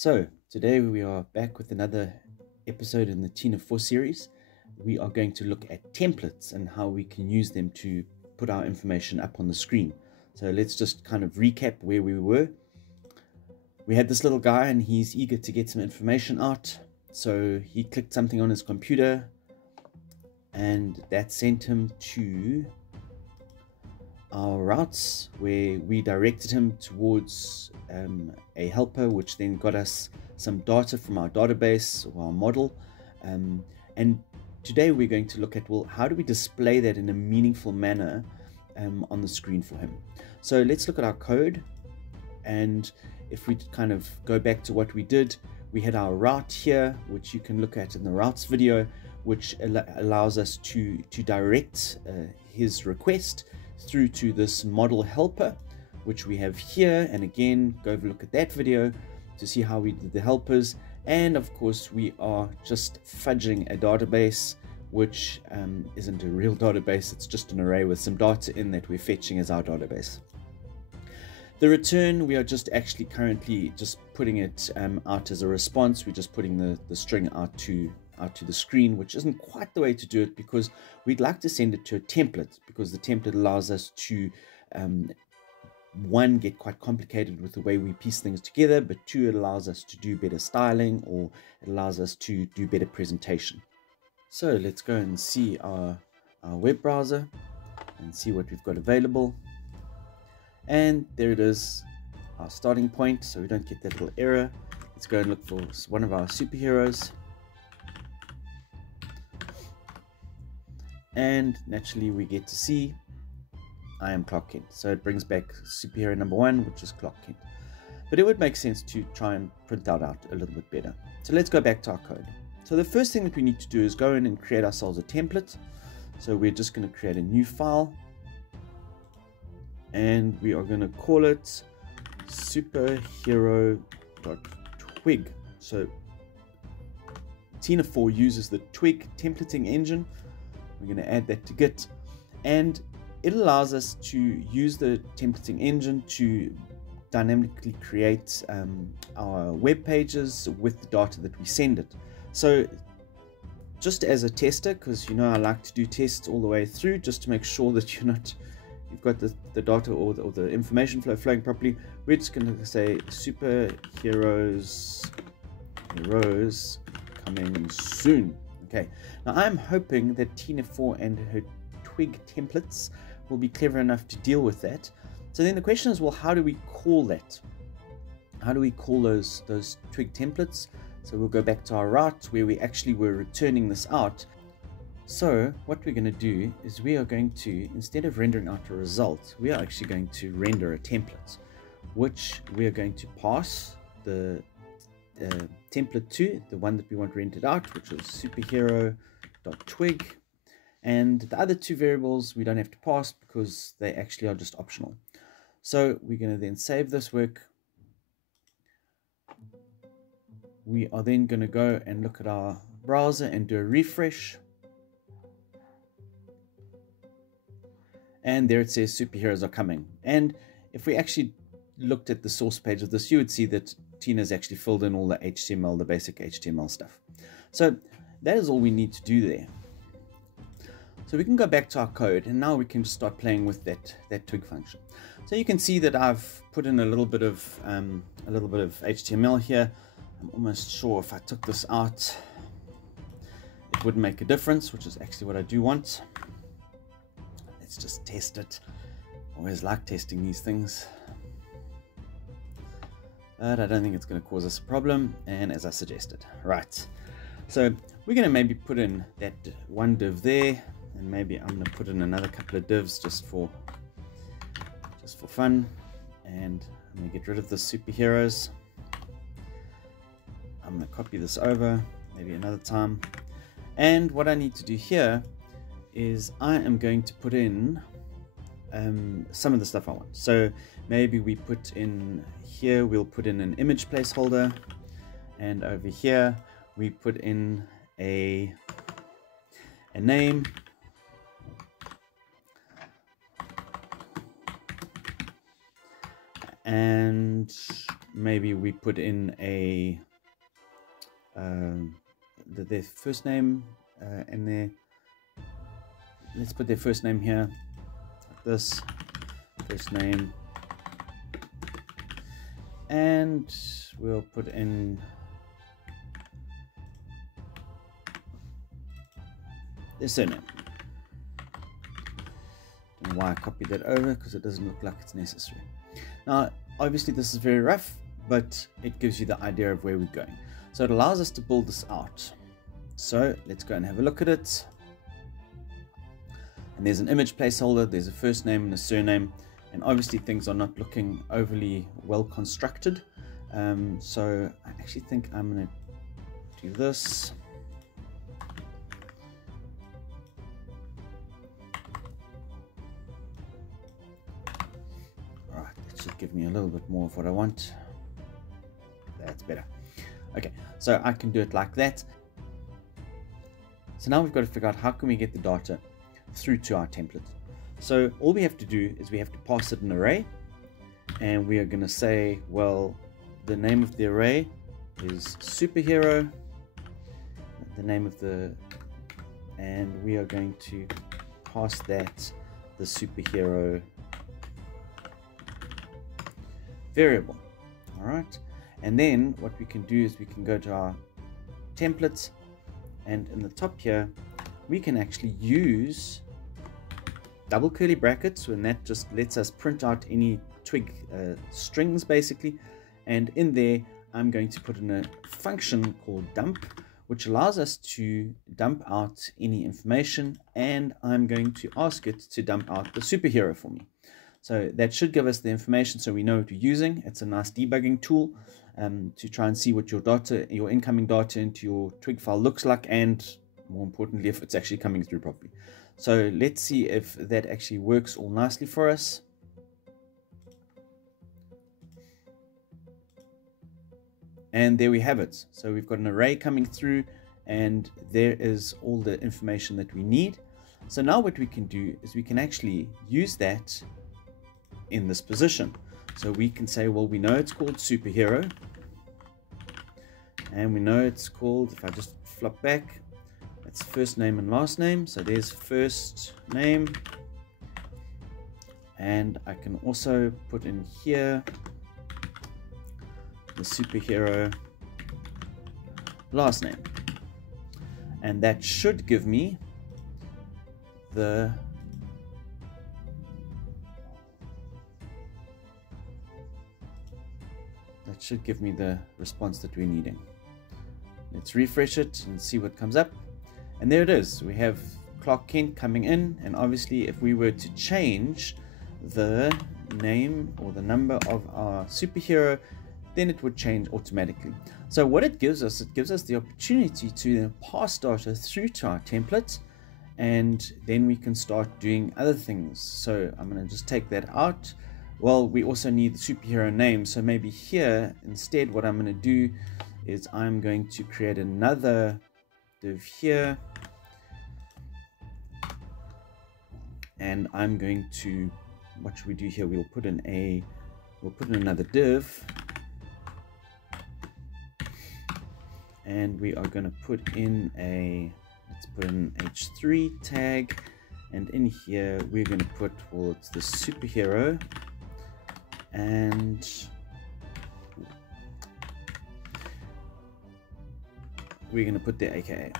So, today we are back with another episode in the Tina4 series. We are going to look at templates and how we can use them to put our information up on the screen. So let's just kind of recap where we were. We had this little guy and he's eager to get some information out. So he clicked something on his computer and that sent him to our routes, where we directed him towards a helper, which then got us some data from our database or our model. And today we're going to look at, well, how do we display that in a meaningful manner on the screen for him? So let's look at our code. And if we kind of go back to what we did, we had our route here, which you can look at in the routes video, which allows us to direct his request through to this model helper, which we have here. And again, go have a look at that video to see how we did the helpers. And of course, we are just fudging a database, which isn't a real database. It's just an array with some data in that we're fetching as our database. The return, we are just actually currently just putting it out as a response. We're just putting the string out to the screen, which isn't quite the way to do it, because we'd like to send it to a template, because the template allows us to one, get quite complicated with the way we piece things together, but two, it allows us to do better styling, or it allows us to do better presentation. So let's go and see our web browser and see what we've got available. And there it is, our starting point, so we don't get that little error. Let's go and look for one of our superheroes. And naturally we get to see I am Clark Kent. So it brings back superhero number 1, which is Clark Kent. But it would make sense to try and print that out a little bit better. So let's go back to our code. So the first thing that we need to do is go in and create ourselves a template. So we're just going to create a new file. And we are going to call it superhero.twig. So Tina4 uses the Twig templating engine. We're going to add that to Git, and it allows us to use the templating engine to dynamically create our web pages with the data that we send it. So just as a tester, because I like to do tests all the way through, just to make sure that you've got the data or the information flow flowing properly, we're just going to say superheroes coming soon. Okay, now I'm hoping that Tina4 and her Twig templates will be clever enough to deal with that. So then the question is, well, how do we call that? How do we call those Twig templates? So we'll go back to our route where we actually were returning this out. So what we're going to do is we are going to, instead of rendering out a result, we are actually going to render a template, which we are going to pass the template to, the one that we want rendered out, which is superhero.twig. And the other two variables we don't have to pass because they actually are just optional. So we're going to then save this work. We are then going to go and look at our browser and do a refresh. And there it says superheroes are coming. And if we actually looked at the source page of this, you would see that Tina's actually filled in all the HTML, the basic HTML stuff. So that is all we need to do there. So we can go back to our code, and now we can just start playing with that twig function. So you can see that I've put in a little bit of HTML here. I'm almost sure if I took this out, it would make a difference, which is actually what I do want. Let's just test it. Always like testing these things. But I don't think it's going to cause us a problem, and as I suggested. Right, so we're going to maybe put in that one div there, and maybe I'm going to put in another couple of divs just for fun. And I'm going to get rid of the superheroes. I'm going to copy this over maybe another time, and what I need to do here is I am going to put in some of the stuff I want. So maybe we put in here, we'll put in an image placeholder, and over here we put in a name, and maybe we put in their first name in there. Let's put their first name here, like this, first name, and we'll put in their surname. Don't know why I copied that over, because it doesn't look like it's necessary. Now, obviously this is very rough, but it gives you the idea of where we're going. So it allows us to build this out. So let's go and have a look at it. And there's an image placeholder, there's a first name and a surname, and obviously things are not looking overly well constructed. So I actually think I'm going to do this. Alright, that should give me a little bit more of what I want. That's better. Okay, so I can do it like that. So now we've got to figure out how can we get the data through to our template. So all we have to do is we have to pass it an array, and we are going to say, well, the name of the array is superhero, the name of the, and we are going to pass that the superhero variable. All right, and then what we can do is we can go to our templates, and in the top here we can actually use double curly brackets, and that just lets us print out any twig strings basically. And in there I'm going to put in a function called dump, which allows us to dump out any information, and I'm going to ask it to dump out the superhero for me. So that should give us the information so we know what we're using. It's a nice debugging tool to try and see what your data, your incoming data into your twig file looks like, and more importantly, if it's actually coming through properly. So let's see if that actually works all nicely for us. And there we have it. So we've got an array coming through, and there is all the information that we need. So now what we can do is we can actually use that in this position. So we can say, well, we know it's called superhero, and we know it's called, if I just flop back, it's first name and last name. So there's first name, and I can also put in here the superhero last name, and that should give me the response that we're needing. Let's refresh it and see what comes up. And there it is. We have Clark Kent coming in, and obviously if we were to change the name or the number of our superhero, then it would change automatically. So what it gives us the opportunity to then pass data through to our template, and then we can start doing other things. So I'm going to just take that out. Well, we also need the superhero name, so maybe here instead what I'm going to do is I'm going to create another div here, and I'm going to, what should we do here? We'll put in another div, and we are going to put in let's put in h3 tag, and in here we're going to put, well, it's the superhero, and we're going to put the aka,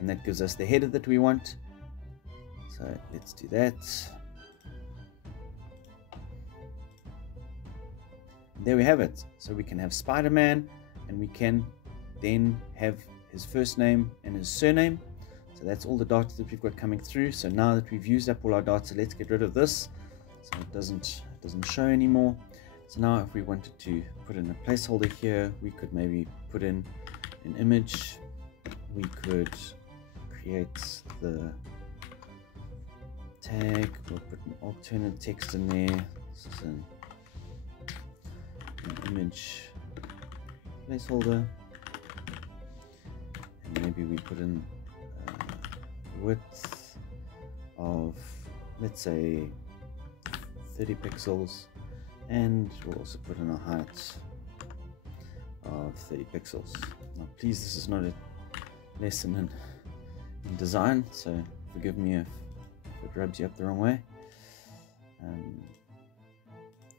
and that gives us the header that we want. So let's do that. There we have it. So we can have Spider-Man, and we can then have his first name and his surname. So that's all the data that we've got coming through. So now that we've used up all our data, let's get rid of this so it doesn't show anymore. So now if we wanted to put in a placeholder here, we could maybe put in an image. We could create the tag, we'll put an alternate text in there. This is an image placeholder, and maybe we put in width of, let's say, 30 pixels, and we'll also put in a height of 30 pixels. Now please, this is not a lesson in design, so forgive me if it rubs you up the wrong way. And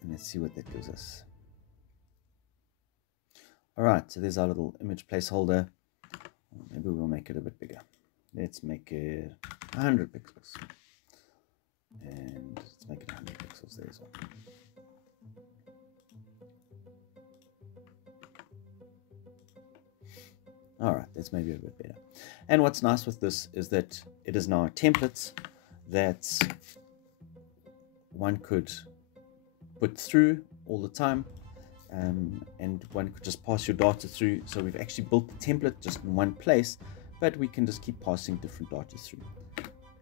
let's see what that gives us. Alright, so there's our little image placeholder. Maybe we'll make it a bit bigger. Let's make it 100 pixels. And let's make it 100 pixels there as well. Alright, that's maybe a bit better. And what's nice with this is that it is now a template that one could put through all the time, and one could just pass your data through. So we've actually built the template just in one place, but we can just keep passing different data through.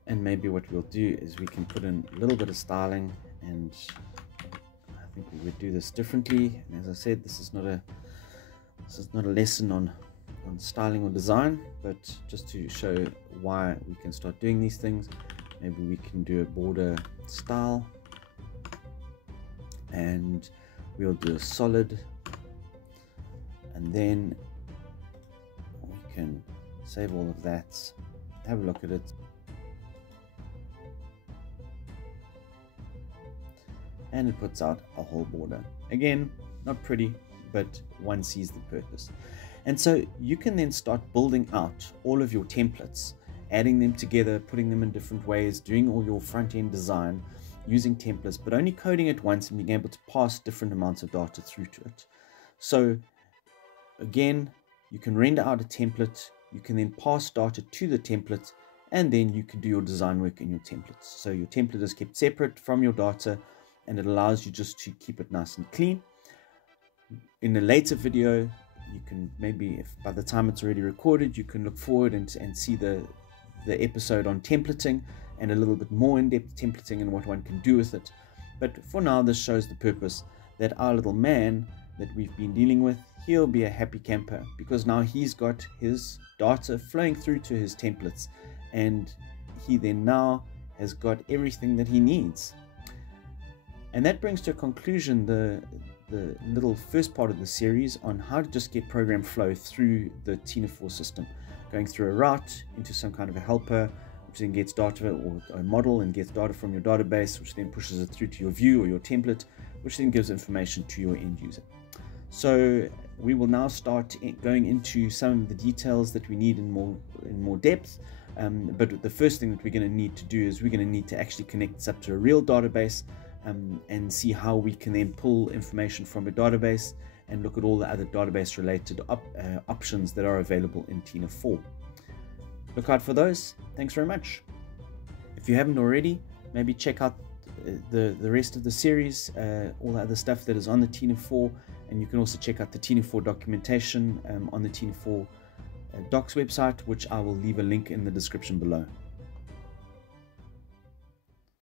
And maybe what we'll do is we can put in a little bit of styling, and I think we would do this differently. And as I said, this is not a lesson on styling or design, but just to show why we can start doing these things. Maybe we can do a border style, and we'll do a solid, and then we can save all of that, have a look at it, and it puts out a whole border. Again, not pretty, but one sees the purpose. And so you can then start building out all of your templates, adding them together, putting them in different ways, doing all your front-end design using templates, but only coding it once and being able to pass different amounts of data through to it. So again, you can render out a template, you can then pass data to the template, and then you can do your design work in your templates. So your template is kept separate from your data, and it allows you just to keep it nice and clean. In a later video, you can maybe, if by the time it's already recorded, you can look forward and see the episode on templating and a little bit more in-depth templating and what one can do with it. But for now, this shows the purpose that our little man that we've been dealing with, he'll be a happy camper, because now he's got his data flowing through to his templates, and he then now has got everything that he needs. And that brings to a conclusion the little first part of the series on how to just get program flow through the Tina4 system, going through a route into some kind of a helper, which then gets data, or a model, and gets data from your database, which then pushes it through to your view or your template, which then gives information to your end user. So we will now start going into some of the details that we need in more depth. But the first thing that we're going to need to do is we're going to need to actually connect this up to a real database, and see how we can then pull information from a database and look at all the other database related options that are available in Tina4. Look out for those. Thanks very much. If you haven't already, maybe check out the rest of the series, all the other stuff that is on the Tina4, and you can also check out the Tina4 documentation on the Tina4 docs website, which I will leave a link in the description below.